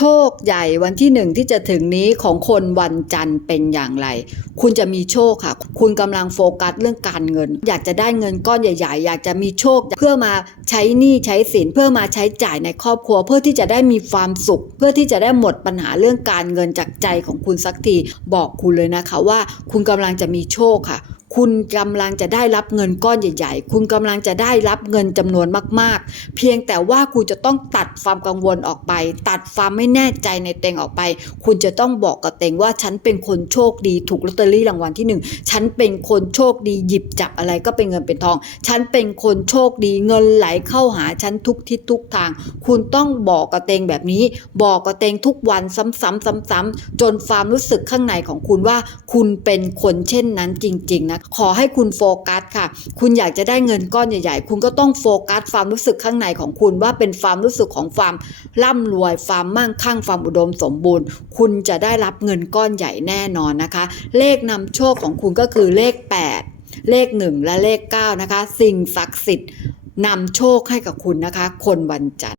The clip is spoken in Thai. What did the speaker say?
โชคใหญ่วันที่หนึ่งที่จะถึงนี้ของคนวันจันทร์เป็นอย่างไร คุณจะมีโชคค่ะ คุณกำลังโฟกัสเรื่องการเงิน อยากจะได้เงินก้อนใหญ่ ๆ อยากจะมีโชคเพื่อมาใช้หนี้ใช้สินเพื่อมาใช้จ่ายในครอบครัว เพื่อที่จะได้มีความสุข เพื่อที่จะได้หมดปัญหาเรื่องการเงินจากใจของคุณสักทีบอกคุณเลยนะคะว่า คุณกำลังจะมีโชคค่ะ คุณกำลังจะได้รับเงินก้อนใหญ่ ๆ คุณกำลังจะได้รับเงินจำนวนมากๆ เพียงแต่ว่าคุณจะต้องตัดความกังวลออกไป ตัดความไม่แน่ใจในเต็งออกไป คุณจะต้องบอกกับเต็งว่าฉันเป็นคนโชคดีถูกลอตเตอรี่รางวัลที่หนึ่งฉันเป็นคนโชคดีหยิบจับอะไรก็เป็นเงินเป็นทอง ฉันเป็นคนโชคดีเงินไหลเข้าหาฉันทุกทิศทุกทาง คุณต้องบอกกับเต็งแบบนี้ บอกกับเต็งทุกวันซ้ำๆซ้ำๆจนความรู้สึกข้างในของคุณว่า คุณเป็นคนเช่นนั้นจริง ๆ นะขอให้คุณโฟกัสค่ะ คุณอยากจะได้เงินก้อนใหญ่ ๆ คุณก็ต้องโฟกัสความรู้สึกข้างในของคุณว่าเป็นความรู้สึกของความร่ำรวยความมั่งคั่งความอุดมสมบูรณ์ คุณจะได้รับเงินก้อนใหญ่แน่นอนนะคะ เลขนำโชคของคุณก็คือเลข 8 เลข 1 และเลข 9 นะคะ สิ่งศักดิ์สิทธิ์นำโชคให้กับคุณนะคะ คนวันจันทร์